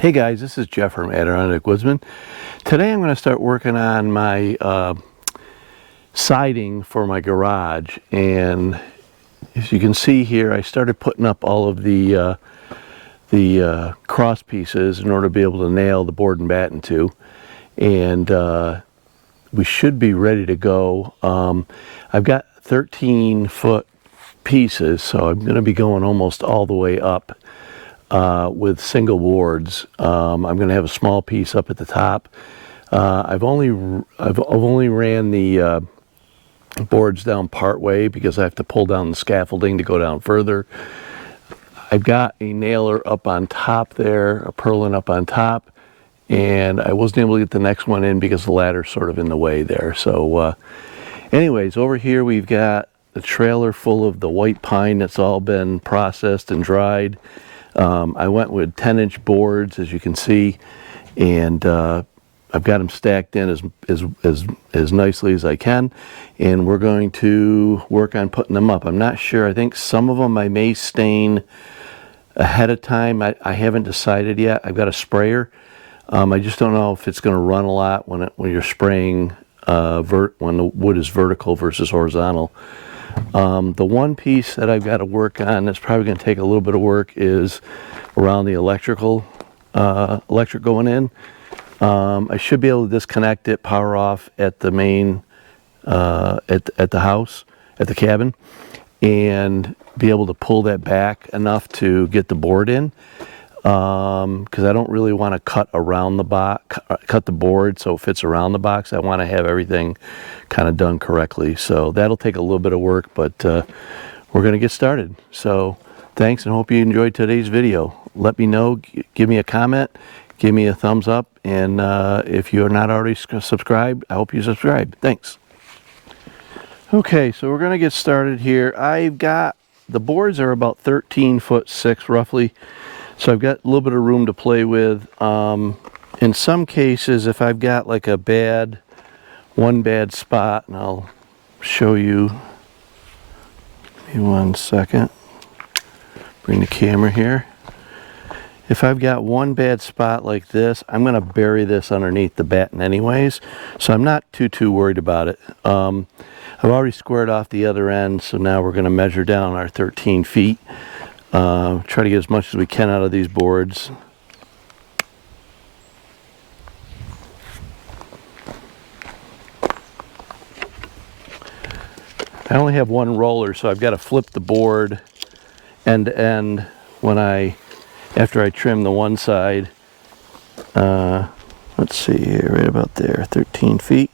Hey guys, this is Jeff from Adirondack Woodsman. Today I'm going to start working on my siding for my garage, and as you can see here, I started putting up all of the cross pieces in order to be able to nail the board and batten to, and we should be ready to go. I've got 13-foot pieces, so I'm going to be going almost all the way up. With single boards. I'm going to have a small piece up at the top. I've only ran the boards down part way because I have to pull down the scaffolding to go down further. I've got a nailer up on top there, a purlin up on top, and I wasn't able to get the next one in because the ladder's sort of in the way there. So anyways, over here we've got the trailer full of the white pine that's all been processed and dried. I went with 10-inch boards, as you can see, and I've got them stacked in as nicely as I can, and we're going to work on putting them up. I'm not sure. I think some of them I may stain ahead of time. I haven't decided yet. I've got a sprayer. I just don't know if it's going to run a lot when you're spraying when the wood is vertical versus horizontal. The one piece that I've got to work on that's probably going to take a little bit of work is around the electric going in. I should be able to disconnect it, power off at the main, at the house, at the cabin, and be able to pull that back enough to get the board in. Because I don't really want to cut around the box, cut the board so it fits around the box. I want to have everything kind of done correctly. So that'll take a little bit of work, but we're going to get started. So thanks, and hope you enjoyed today's video. Let me know, give me a comment, give me a thumbs up, and if you're not already subscribed, I hope you subscribe. Thanks. Okay, so we're going to get started here. I've got, the boards are about 13'6" roughly. So I've got a little bit of room to play with. In some cases, if I've got like one bad spot, and I'll show you, give me 1 second, bring the camera here. If I've got one bad spot like this, I'm going to bury this underneath the batten anyways, so I'm not too worried about it. I've already squared off the other end, so now we're going to measure down our 13 feet. Try to get as much as we can out of these boards. I only have one roller, so I've got to flip the board end to end after I trim the one side. Let's see here, right about there, 13 feet.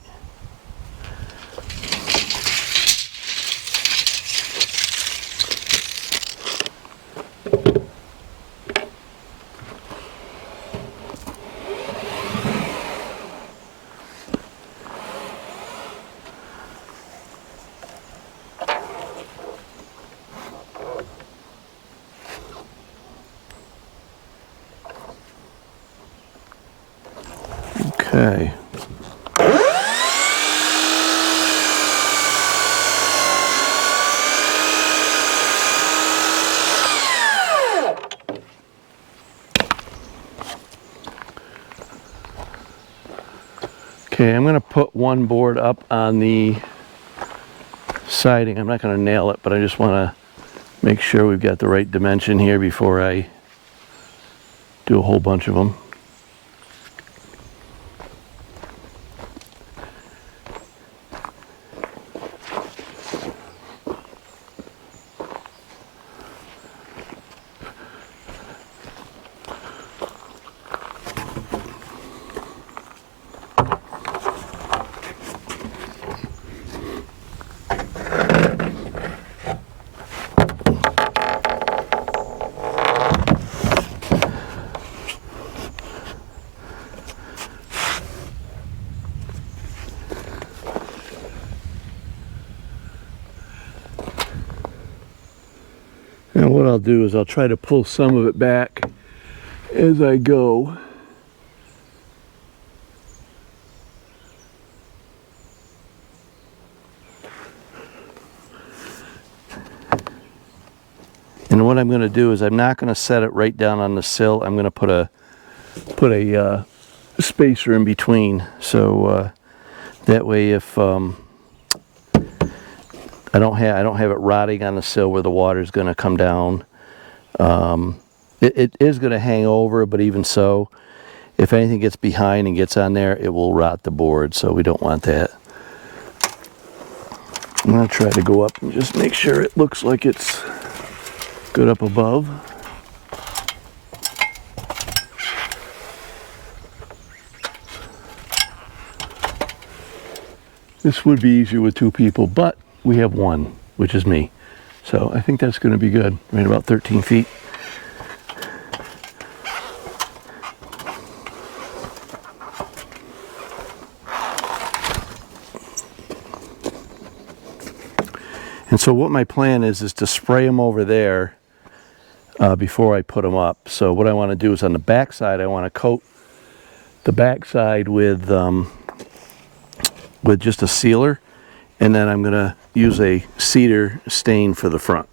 Okay. Okay, I'm going to put one board up on the siding. I'm not going to nail it, but I just want to make sure we've got the right dimension here before I do a whole bunch of them. And what I'll do is I'll try to pull some of it back as I go. And what I'm going to do is I'm not going to set it right down on the sill. I'm going to put a put a spacer in between, so that way if I don't have it rotting on the sill where the water is going to come down. It is going to hang over, but even so, if anything gets behind and gets on there, it will rot the board, so we don't want that. I'm going to try to go up and just make sure it looks like it's good up above. This would be easier with two people, but we have one, which is me. So I think that's going to be good, right about 13 feet. And so what my plan is to spray them over there before I put them up. So what I want to do is on the back side, I want to coat the back side with just a sealer, and then I'm going to use a cedar stain for the front.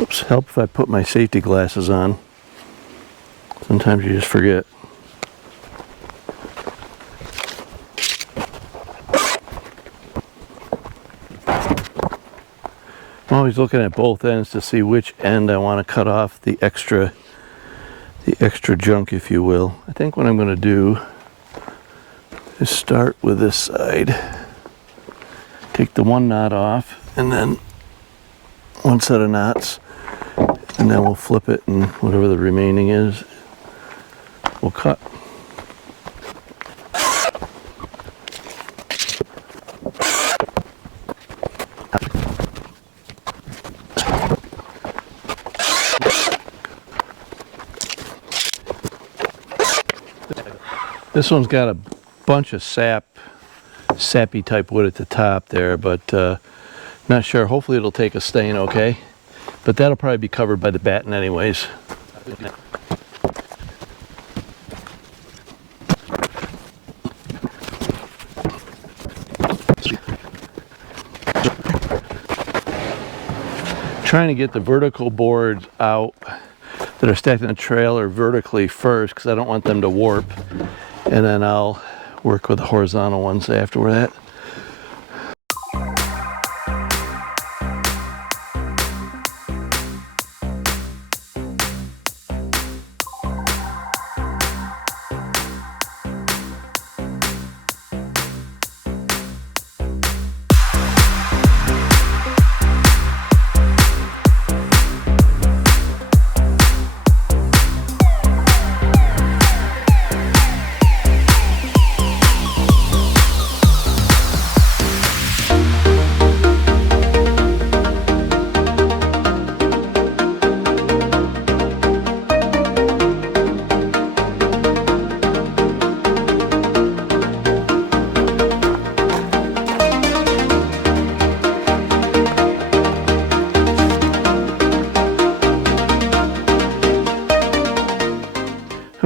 Oops, help if I put my safety glasses on. Sometimes you just forget. I'm always looking at both ends to see which end I want to cut off the extra junk, if you will. I think what I'm going to do is start with this side. Take the one knot off, and then one set of knots, and then we'll flip it, and whatever the remaining is, we'll cut. This one's got a bunch of sappy type wood at the top there, but not sure. Hopefully it'll take a stain okay. But that'll probably be covered by the batten anyways. Trying to get the vertical boards out that are stacked in the trailer vertically first, because I don't want them to warp, and then I'll work with the horizontal ones after that.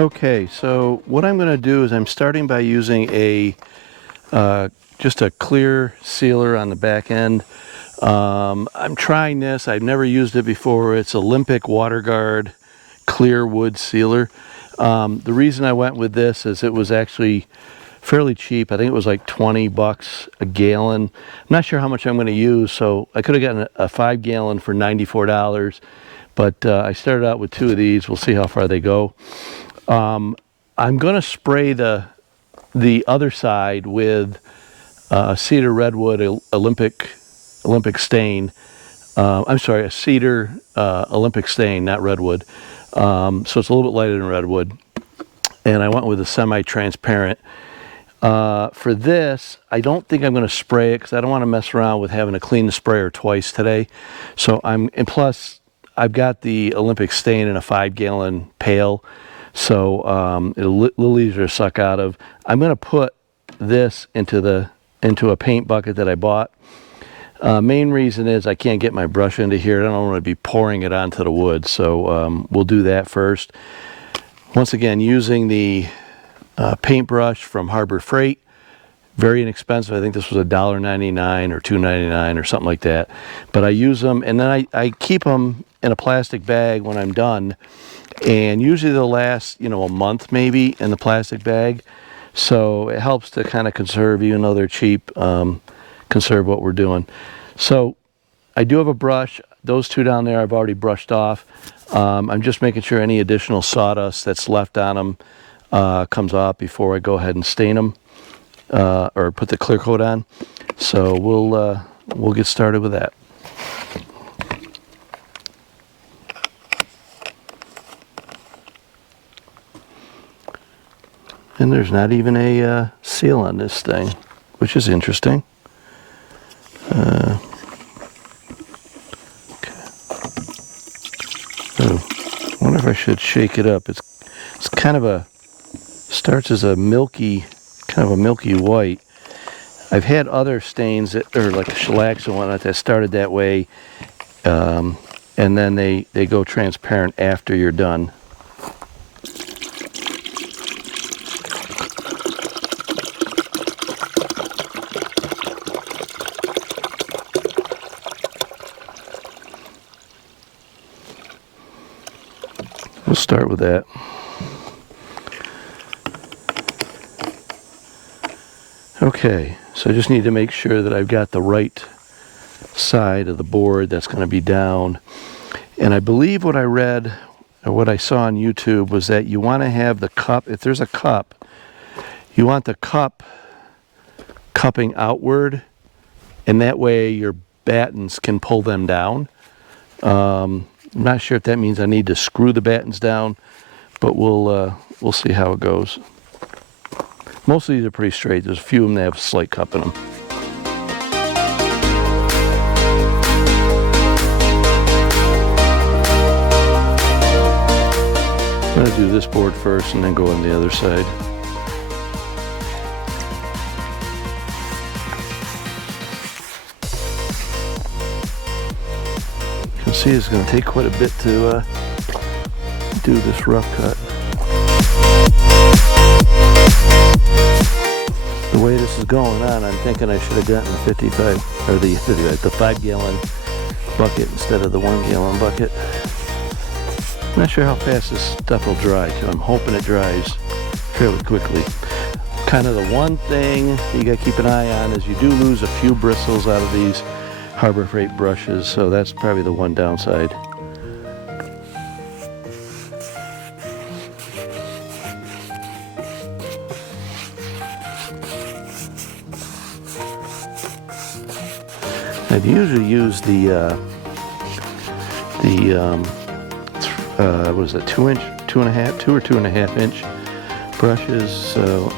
Okay, so what I'm going to do is I'm starting by using just a clear sealer on the back end. I'm trying this. I've never used it before. It's Olympic WaterGuard clear wood sealer. The reason I went with this is it was actually fairly cheap. I think it was like 20 bucks a gallon. I'm not sure how much I'm going to use, so I could have gotten a 5-gallon for $94, but I started out with 2 of these. We'll see how far they go. I'm going to spray the other side with cedar redwood Olympic stain. I'm sorry, a cedar Olympic stain, not redwood. So it's a little bit lighter than redwood. And I went with a semi-transparent. For this, I don't think I'm going to spray it because I don't want to mess around with having to clean the sprayer twice today. So and plus I've got the Olympic stain in a 5-gallon pail. So it'll a little easier to suck out of. I'm going to put this into a paint bucket that I bought. Main reason is I can't get my brush into here. I don't want to be pouring it onto the wood, so we'll do that first. Once again, using the paintbrush from Harbor Freight, very inexpensive. I think this was $1.99 or $2.99 or something like that. But I use them, and then I keep them in a plastic bag when I'm done. And usually they'll last, a month maybe in the plastic bag. So it helps to kind of conserve, even though they're cheap, conserve what we're doing. So I do have a brush. Those 2 down there I've already brushed off. I'm just making sure any additional sawdust that's left on them comes off before I go ahead and stain them or put the clear coat on. So we'll get started with that. And there's not even a seal on this thing, which is interesting. Okay. Oh, I wonder if I should shake it up. It's kind of starts as a milky white. I've had other stains that are like shellacs and whatnot that started that way, and then they go transparent after you're done. We'll start with that. Okay, so I just need to make sure that I've got the right side of the board that's going to be down. And I believe what I read or what I saw on YouTube was that you want to have the cup, if there's a cup, you want the cup cupping outward, and that way your battens can pull them down. I'm not sure if that means I need to screw the battens down, but we'll see how it goes. Most of these are pretty straight. There's a few of them that have a slight cup in them. I'm going to do this board first and then go on the other side. You can see it's going to take quite a bit to do this rough cut. The way this is going on, I'm thinking I should have gotten the 55 or the 5-gallon bucket instead of the 1-gallon bucket. I'm not sure how fast this stuff will dry, so I'm hoping it dries fairly quickly. Kind of the one thing you got to keep an eye on is you do lose a few bristles out of these Harbor Freight brushes, so that's probably the one downside. I'd usually use the what is it, 2 or 2.5 inch brushes. So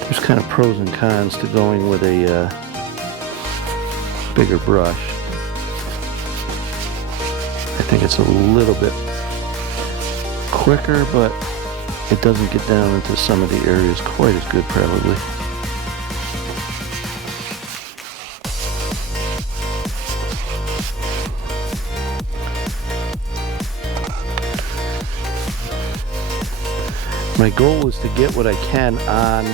there's kind of pros and cons to going with a bigger brush. I think it's a little bit quicker, but it doesn't get down into some of the areas quite as good probably. My goal is to get what I can on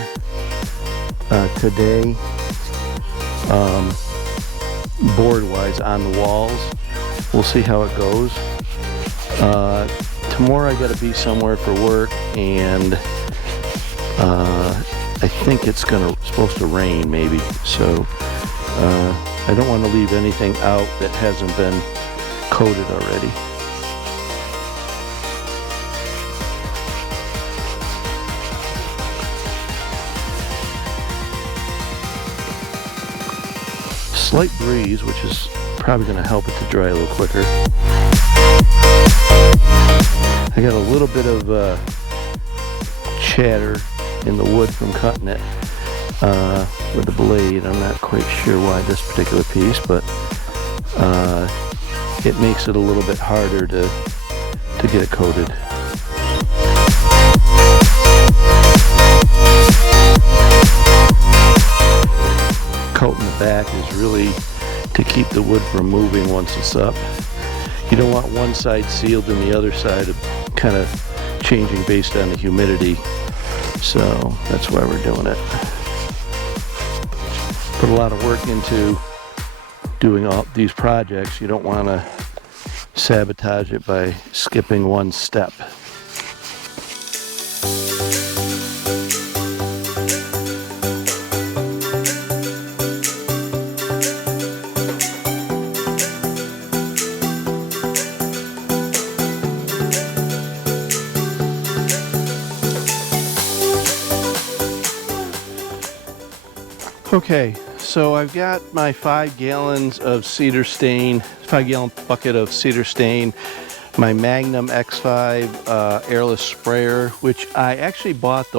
today, board-wise on the walls. We'll see how it goes. Tomorrow I gotta be somewhere for work, and I think it's supposed to rain maybe, so I don't want to leave anything out that hasn't been coated already. Slight breeze, which is probably going to help it to dry a little quicker. I got a little bit of chatter in the wood from cutting it with the blade. I'm not quite sure why this particular piece, but it makes it a little bit harder to get it coated. Coating the back is really to keep the wood from moving once it's up. You don't want one side sealed and the other side kind of changing based on the humidity. So that's why we're doing it. Put a lot of work into doing all these projects. You don't want to sabotage it by skipping one step. Okay, so I've got my 5 gallons of cedar stain, 5-gallon bucket of cedar stain, my Magnum X5 airless sprayer, which I actually bought the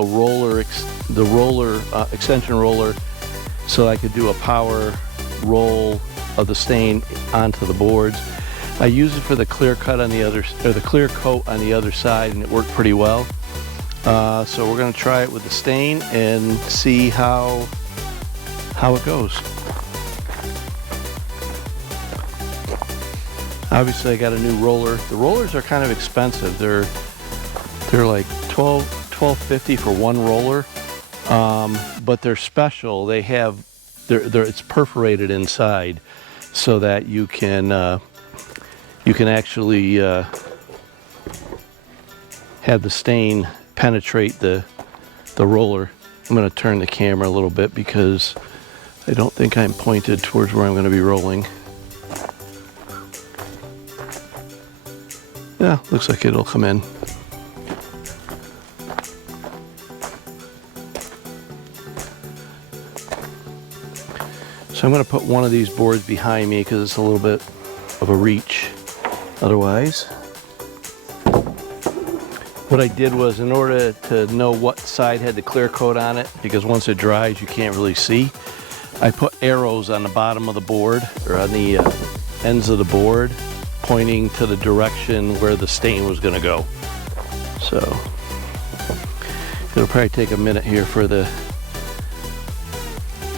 extension roller, so I could do a power roll of the stain onto the boards. I used it for the clear cut on the other, or the clear coat on the other side, and it worked pretty well. So we're going to try it with the stain and see how it goes. Obviously I got a new roller. The rollers are kind of expensive. They're like $12.50 for one roller, but they're special. They have it's perforated inside so that you can actually have the stain penetrate the roller. I'm going to turn the camera a little bit because I don't think I'm pointed towards where I'm going to be rolling. Yeah, looks like it'll come in. So I'm going to put one of these boards behind me because it's a little bit of a reach. Otherwise, what I did was, in order to know what side had the clear coat on it, because once it dries you can't really see, I put arrows on the bottom of the board, or on the ends of the board, pointing to the direction where the stain was going to go. So it'll probably take a minute here for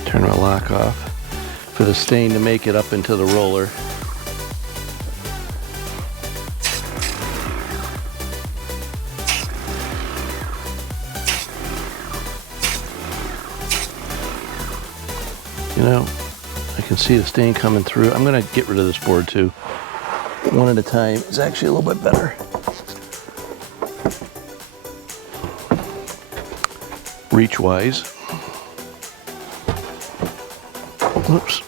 turn my lock off, for the stain to make it up into the roller. You know, I can see the stain coming through. I'm going to get rid of this board too. One at a time is actually a little bit better. Reach-wise. Whoops.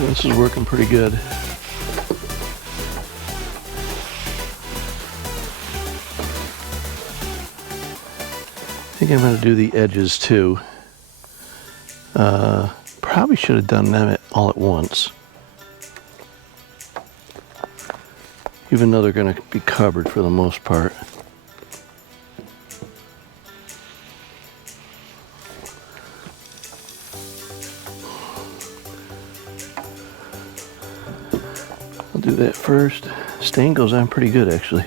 This is working pretty good. I think I'm going to do the edges too. Probably should have done them all at once, even though they're going to be covered for the most part. do that first. Stain goes on pretty good, actually.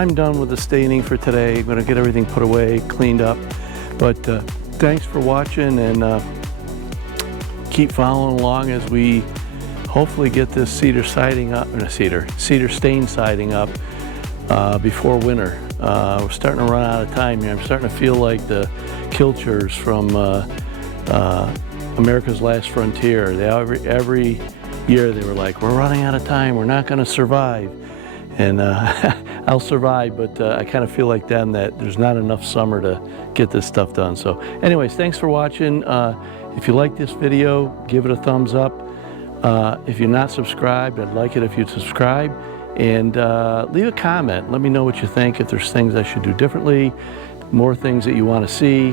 I'm done with the staining for today. I'm gonna get everything put away, cleaned up. But thanks for watching, and keep following along as we hopefully get this cedar siding up, cedar stain siding up before winter. We're starting to run out of time here. I'm starting to feel like the Kilchers from America's Last Frontier. Every year they were like, we're running out of time, we're not gonna survive. And I'll survive, but I kind of feel like then that there's not enough summer to get this stuff done. So anyways, thanks for watching. If you like this video, give it a thumbs up. If you're not subscribed, I'd like it if you'd subscribe. And leave a comment. Let me know what you think, if there's things I should do differently, more things that you want to see.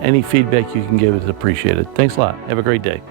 Any feedback you can give is appreciated. Thanks a lot. Have a great day.